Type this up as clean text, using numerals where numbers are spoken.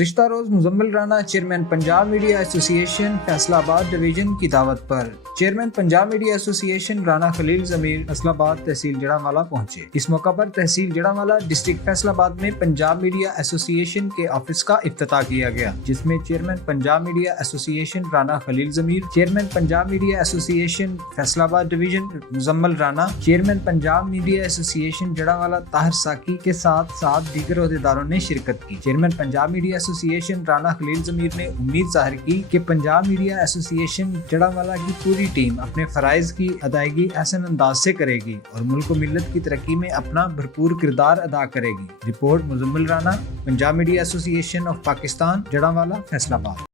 गुज़िश्ता रोज Muzammil Rana chairman Punjab media association Faisalabad division की दावत पर chairman Punjab media association Rana Khalil ज़मीर फैसलाबाद तहसील जड़ावाला पहुंचे। इस मौका पर तहसील जड़ावाला डिस्ट्रिक्ट फैसलाबाद में पंजाब मीडिया एसोसिएशन के ऑफिस का इफ्तिताह किया गया, जिसमें chairman Punjab media association Rana Khalil ज़मीर, chairman Punjab media association Faisalabad division Muzammil Rana, chairman Punjab media association Jaranwala Tahir साकी के साथ साथ दीगर अहदेदारों ने शिरकत की। Chairman Punjab media association Rana Khalil ज़मीर ने उम्मीद जाहिर की कि पंजाब मीडिया एसोसिएशन जड़ावाला की पूरी टीम अपने फराइज की अदायगी ऐसे अंदाज से करेगी और मुल्क व मिल्लत की तरक्की में अपना भरपूर किरदार अदा करेगी। Report Muzammil Rana, Punjab media association of Pakistan, Jaranwala, Faisalabad.